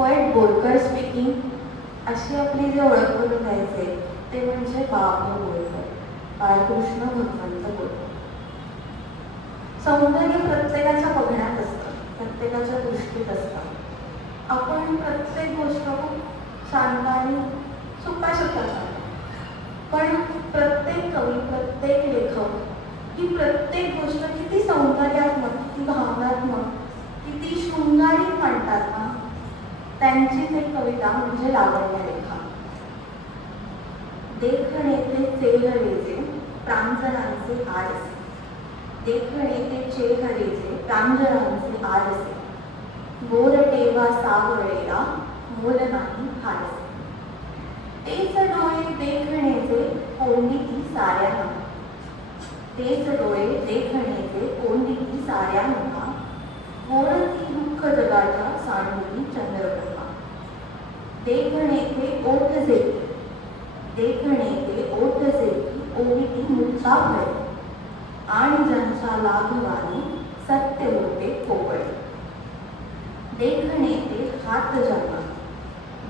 Poet Borkar speaking अशी आपली जी ओळख करून द्यायचे ते म्हणजे बाबू बोरकर बाळकृष्ण भगवंत बोरकर सौंदर्य प्रत्येकाच्या बघण्यात असतं प्रत्येकाच्या दृष्टीत असतं. आपण प्रत्येक गोष्ट खूप शांताने सुपाशत करतो पण प्रत्येक कवी प्रत्येक लेखक ही प्रत्येक गोष्ट किती सौंदर्यात्मक किती भावनात्मक किती शृंगारी मांडतात ना? त्यांची ते कविता म्हणजे लावण्य रेखा. देखणे ते चेहरेचे प्रांजणांचे आरसे देखणे ते चेहरेचे प्रांजणांचे आरसे गोर टेवा सावळेला मोल नाही हारसे तेच डोळे देखणेचे कोंडीती साऱ्या तेच डोळे देखणेचे कोंडीती साऱ्या देखणे ते ओठ जेती देखणे ते ओठ जेती ओविती मुक्ता भय आणि ज्यांच्या लाघवाने सत्य होते कोवळे देखणे ते हात जाना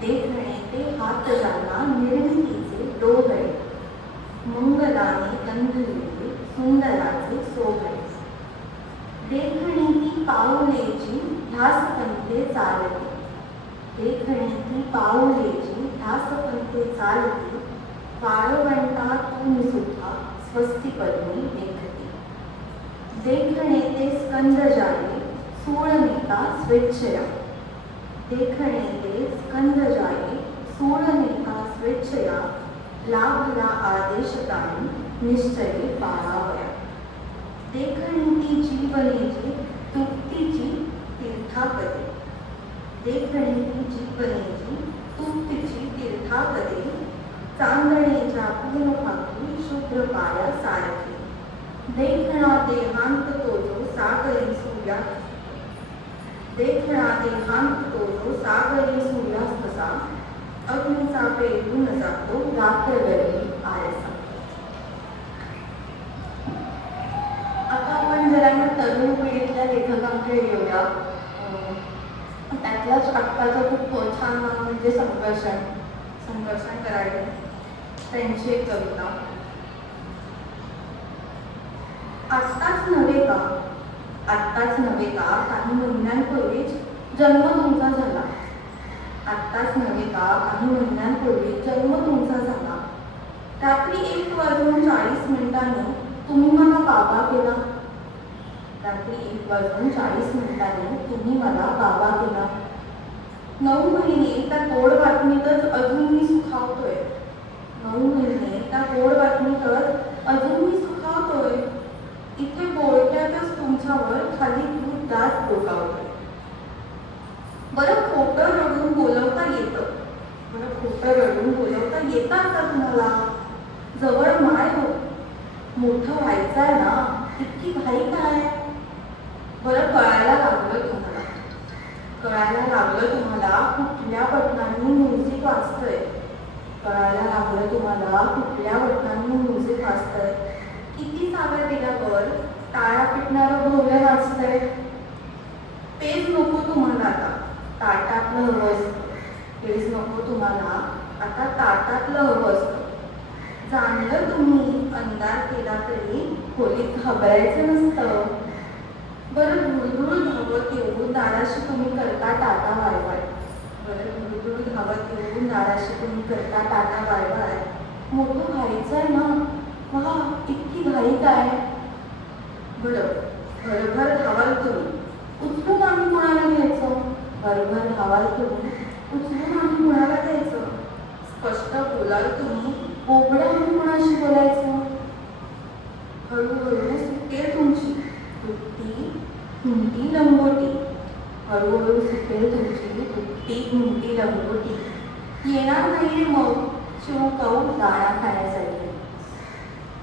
देखणे ते हात जाना निर्मितीचे डोहळे मंगलाने गंधलेले सुंदराचे सोहळे देखणी ती पाऊलेची ध्यासपंथे चालते देखणी ती पाऊलेची ध्यासपंथे चालती वाळवंटा तुम्ही सुद्धा स्वस्तिपद्मी देखते. देखणे ते स्कंद जाणे सूळनेता स्वेच्छया. देखणे ते स्कंद जाणे सूळनेता स्वेच्छया. लाभला आदेशतानी निश्चये पाळावया. देखणी ती जीवनेची तृप्तीची तीर्थापदे देखणी बनेची तुप्तीची तृप्तीची तीर्थापदे चांदणेच्या पूर्णभागी शुभ्र पाया सारखे देखणा देहांत तो जो सागरी सूर्यास्त देखणा देहांत तो जो सागरी सूर्यास्तसा अग्नीचा पेरून जातो रात्र आरसा आता आपण जरा या तरुण पिढीतल्या लेखकांकडे येऊया अं, त्यातलाच आत्ताचा खूप छान म्हणजे संघर्षण संघर्षण कराडे त्यांची एक कविता. आत्ताच नव्हे का? आत्ताच नव्हे का? काही महिन्यांपूर्वीच जन्म तुमचा झाला. आत्ताच नव्हे का? काही महिन्यांपूर्वी जन्म तुमचा झाला. रात्री एक वाजून चाळीस मिनिटांनी तुम्ही मला बाबा केला. रात्री एक वाजून चाळीस मिनिटांनी तुम्ही मला बाबा केला. नऊ महिने त्या गोड बातमीतच अजून मी सुखावतोय. नऊ महिने त्या गोड बातमीतच अजून मी सुखावतोय. इथे बोलत्यातच तुमच्यावर खाली दूध दात डोकावतोय. बरं खोटं रडून बोलवता येतं. बरं खोटं रडून बोलवता येतात का तुम्हाला? जवळ माय हो. मोठं व्हायचं आहे ना इतकी घाई काय? बरं कळायला लागलं तुम्हाला. कळायला लागलं तुम्हाला? कुठल्या बटनांनी म्युझिक वाचतंय कळायला लागलं तुम्हाला? कुठल्या बटनांनी म्युझिक वाचतंय किती जागा दिल्यावर टाळ्या पिटणारं भोवलं वाचतंय तेच नको तुम्हाला आता. ताटातलं हवं असतं तेच नको तुम्हाला आता ताटातलं हवं असतं जाणलं तुम्ही अंधार केला तरी खोलीत घाबरायचं नसतं. बरं धावत येऊन नाराशी तुम्ही करता टाटा वायवाय बरं धुळधुळ धावत येऊन नाराशी तुम्ही करता टाटा वायवाय मोठं व्हायचं आहे ना? वा इतकी घाई काय? बरं भरभर धावाल तुम्ही. उचलून आम्ही कुणाला घ्यायचं? भरभर धावाल तुम्ही. उचलून आम्ही कुणाला द्यायचं स्पष्ट बोलाल तुम्ही. बोबडं आम्ही कुणाशी बोलायचं हळूहळू सुटेल तुमची दुपटी घुमटी लंगोटी हळूहळू सुटेल तुमची दुपटी घुमटी लंगोटी येणार नाही रे मग शिवकाऊ दाणा खाण्यासाठी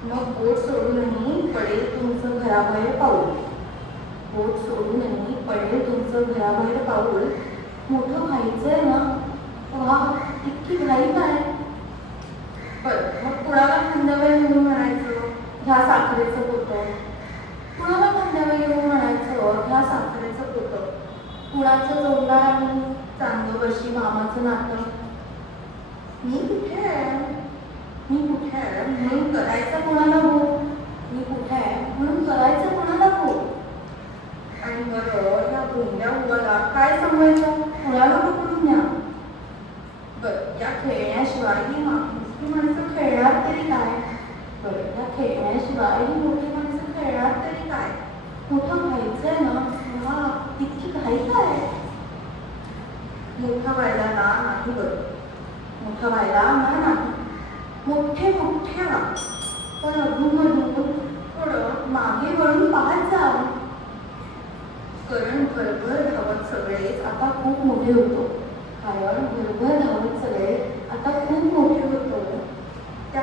मग बोट सोडूनही पडेल तुमचं घराबाहेर पाऊल बोट सोडूनही पडेल तुमचं घराबाहेर पाऊल मोठं व्हायचं आहे ना वा इतकी घाई काय बरं मग कुणाला खांद्यावर म्हणून म्हणायचं ह्या साखरेचं पोतं कुणाला खांद्यावर घेऊन म्हणायचं ह्या साखरेचं पोतं कुणाचं जोडणार आम्ही चांदोबाशी मामाचं नातं. मी कुठे आहे? मी कुठे आहे? म्हणून करायचं कोणाला हो? मी कुठे आहे? म्हणून करायचं कोणाला हो? आणि बरं या भोंड्या उगाला काय सांगायचं कुणाला पकडून न्या बरं या खेळण्याशिवाय ही मोठी माणसं खेळणार तरी काय बरं या खेळण्याशिवाय ही मोठी माणसं खेळणार तरी काय मोठं व्हायचंय ना वा इतकी घाई काय मोठा व्हायला ना नाही बरं मोठा व्हायला ना नाही मोठे मोठ्या पण पण अधूनमधून थोडं मागे वळून पाहत जा कारण भरभर धावत सगळेच आता खूप मोठे होतो. कारण भरभर धावत सगळे आता खूप मोठे होतो त्या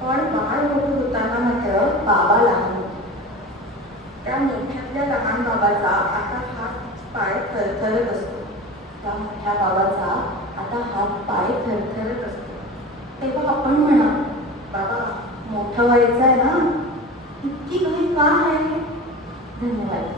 पण बाळ मोठं होताना मात्र बाबा लहान होतो. त्या मोठ्यातल्या लहान बाबाचा आता हात पाय थरथरत असतो. त्या मोठ्या बाबाचा आता हात पाय थरथरत असतो. तेव्हा आपण म्हणा बाबा मोठं व्हायचं आहे ना? इतकी काही का आहे? धन्यवाद.